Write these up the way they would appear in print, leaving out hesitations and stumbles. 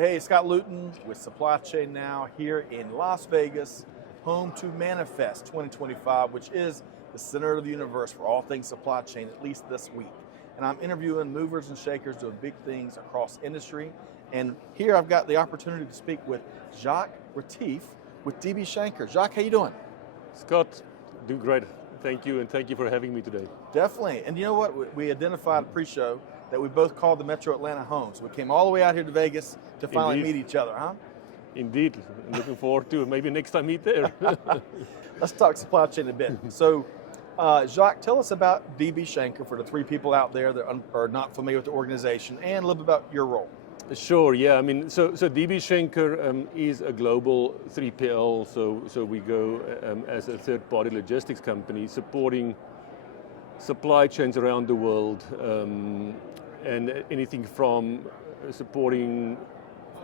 Hey, Scott Luton with Supply Chain Now here in Las Vegas, home to Manifest 2025, which is the center of the universe for all things supply chain, at least this week. And I'm interviewing movers and shakers doing big things across industry. And here I've got the opportunity to speak with Jacques Retief with DB Schenker. Jacques, how you doing? Scott, doing great. Thank you, and thank you for having me today. Definitely. And you know what? We identified pre-show that we both called the Metro Atlanta home. So we came all the way out here to Vegas to finally Indeed. meet each other, huh? Indeed. I'm looking forward to maybe next time meet there. Let's talk supply chain a bit. So, Jacques, tell us about DB Schenker for the three people out there that are not familiar with the organization, and a little bit about your role. Sure, yeah. I mean, so DB Schenker is a global 3PL, so we go as a third-party logistics company supporting supply chains around the world, and anything from supporting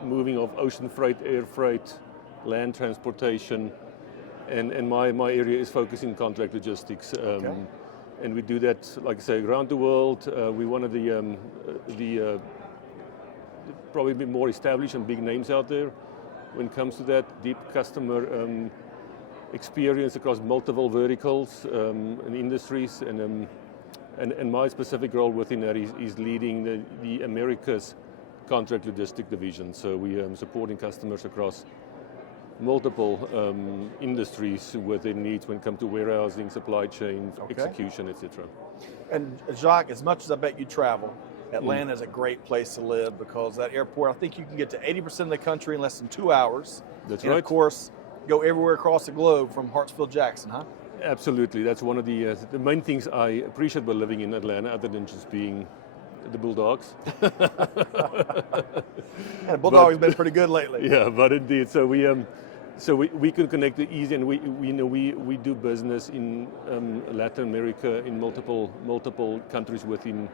moving of ocean freight, air freight, land transportation, and my area is focusing contract logistics. Okay. And we do that, like I say, around the world. We're one of the probably a bit more established and big names out there when it comes to that. Deep customer experience across multiple verticals and industries, and my specific role within that is leading the Americas contract logistics division. So we are supporting customers across multiple industries with their needs when it comes to warehousing, supply chain, execution, etc. And Jacques, as much as I bet you travel, Atlanta is a great place to live because that airport, I think you can get to 80% of the country in less than 2 hours. That's and right. Of course, go everywhere across the globe from Hartsfield Jackson, huh? Absolutely. That's one of the main things I appreciate about living in Atlanta, other than just being the Bulldogs. And Bulldogs has been pretty good lately. Yeah, but indeed. So we can connect it easy, and we do business in Latin America in multiple countries within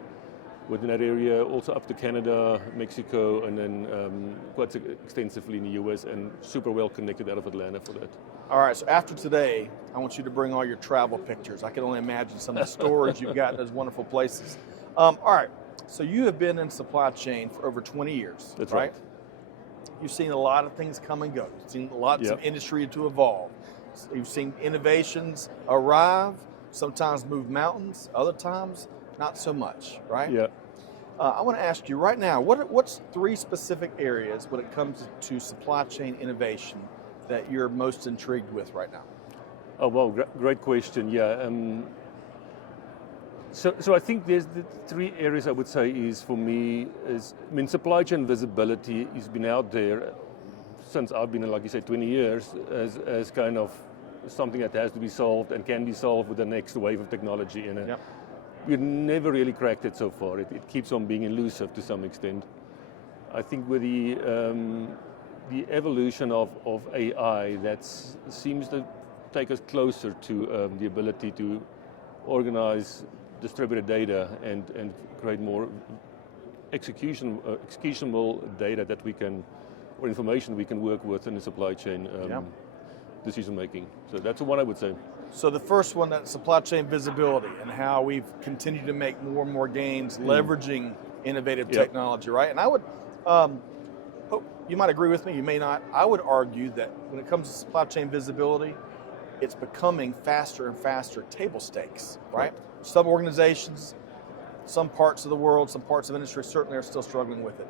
that area, also up to Canada, Mexico, and then quite extensively in the US, and super well connected out of Atlanta for that. All right, so after today, I want you to bring all your travel pictures. I can only imagine some of the storage you've got in those wonderful places. All right, so you have been in supply chain for over 20 years. That's right. You've seen a lot of things come and go. You've seen lots of industry to evolve. You've seen innovations arrive, sometimes move mountains, other times not so much, right? Yeah. I want to ask you right now, what's 3 specific areas when it comes to supply chain innovation that you're most intrigued with right now? Oh, well, great question. Yeah. So I think there's the 3 areas I would say is, for me, supply chain visibility has been out there since I've been in, like you said, 20 years as kind of something that has to be solved and can be solved with the next wave of technology. And we've never really cracked it so far. It keeps on being elusive to some extent. I think with the evolution of AI, that seems to take us closer to the ability to organize distributed data and create more executable data that we can, or information we can work with in the supply chain decision making. So that's what I would say. So the first one, that's supply chain visibility and how we've continued to make more and more gains leveraging innovative technology, right? And I would, you might agree with me, you may not. I would argue that when it comes to supply chain visibility, it's becoming faster and faster table stakes, right? Some organizations, some parts of the world, some parts of industry certainly are still struggling with it.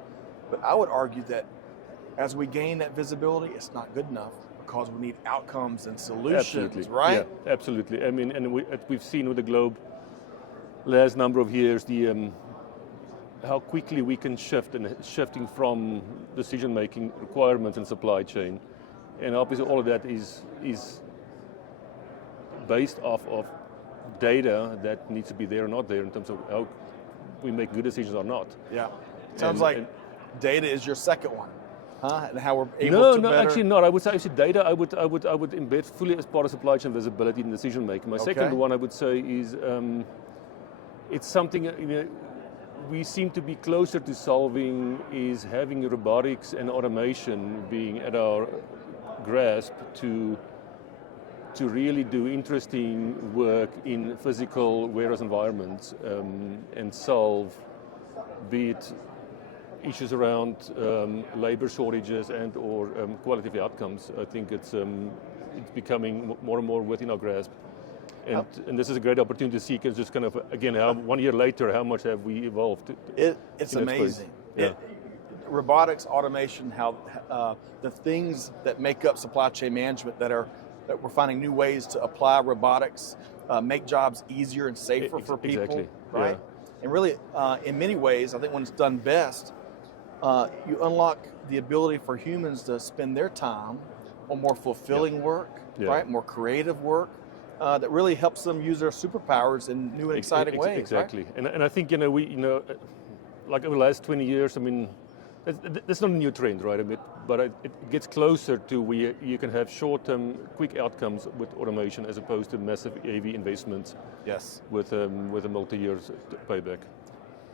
But I would argue that as we gain that visibility, it's not good enough, because we need outcomes and solutions, right? Yeah, absolutely. I mean, and we've seen with the globe last number of years how quickly we can shifting from decision-making requirements and supply chain, and obviously all of that is based off of data that needs to be there or not there in terms of how we make good decisions or not. Yeah, sounds like data is your second one. Huh? And how we're able to No, better... actually not. I would say actually data I would embed fully as part of supply chain visibility and decision making. My second one I would say is it's something we seem to be closer to solving, is having robotics and automation being at our grasp to really do interesting work in physical warehouse environments and solve, be it issues around labor shortages and or quality of outcomes, I think it's becoming more and more within our grasp. And this is a great opportunity to see, just kind of, again, how 1 year later, how much have we evolved? It's amazing. Robotics, automation, how the things that make up supply chain management that we're finding new ways to apply robotics, make jobs easier and safer for people, exactly. right? Yeah. And really, in many ways, I think when it's done best, you unlock the ability for humans to spend their time on more fulfilling work, right? More creative work. That really helps them use their superpowers in new and exciting ways. Exactly, right? and I think like over the last 20 years, I mean, that's not a new trend, right? But it gets closer to where you can have short-term, quick outcomes with automation as opposed to massive AV investments. Yes. With a multi-year payback.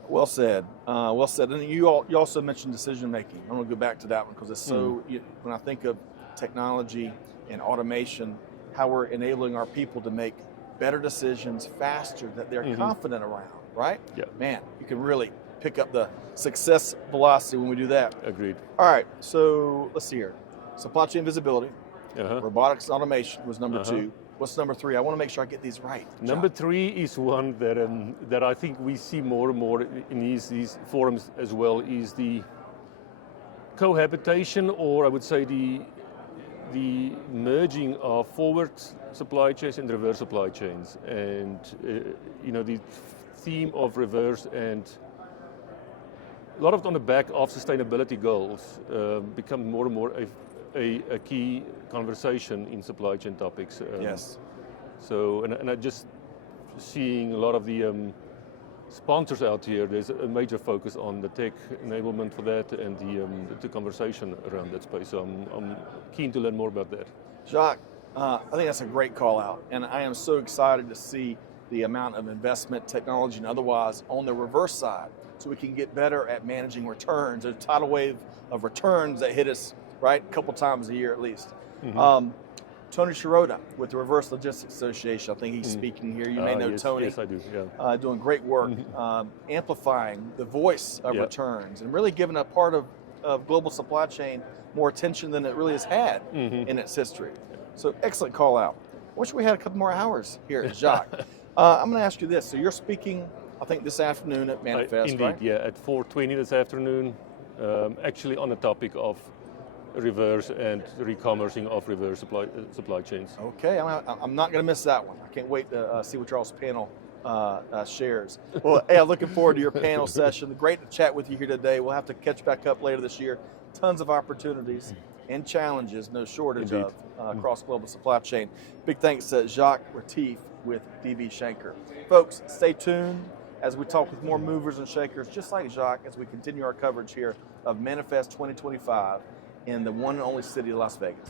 Well said. Well said. And you also mentioned decision making. I'm going to go back to that one because it's so. When I think of technology and automation, how we're enabling our people to make better decisions faster that they're confident around, right? Yeah. Man, you can really pick up the success velocity when we do that. Agreed. All right, so let's see here. Supply chain visibility, robotics and automation was number 2. What's number 3? I want to make sure I get these right. Number 3 is one that I think we see more and more in these forums as well, is the cohabitation, or I would say the merging of forward supply chains and reverse supply chains, and the theme of reverse, and a lot of it on the back of sustainability goals become more and more a key conversation in supply chain topics. Yes. So, and I just seeing a lot of the sponsors out here, there's a major focus on the tech enablement for that and the conversation around that space. So I'm keen to learn more about that. Jacques, I think that's a great call out, and I am so excited to see the amount of investment, technology and otherwise on the reverse side, so we can get better at managing returns. There's a tidal wave of returns that hit us, right, a couple times a year at least. Tony Shirota with the Reverse Logistics Association. I think he's speaking here. You may know Tony. Yes, I do. Yeah. Doing great work, amplifying the voice of returns and really giving a part of global supply chain more attention than it really has had in its history. So excellent call out. Wish we had a couple more hours here at Jacques. I'm going to ask you this. So you're speaking, I think, this afternoon at Manifest, indeed, right? Yeah, at 4:20 this afternoon, actually on the topic of reverse and re-commercing of reverse supply chains. Okay, I'm not going to miss that one. I can't wait to see what y'all's panel shares. Well, hey, I'm looking forward to your panel session. Great to chat with you here today. We'll have to catch back up later this year. Tons of opportunities and challenges, no shortage of, across global supply chain. Big thanks to Jacques Retief with DB Schenker. Folks, stay tuned as we talk with more movers and shakers just like Jacques as we continue our coverage here of Manifest 2025 in the one and only city of Las Vegas.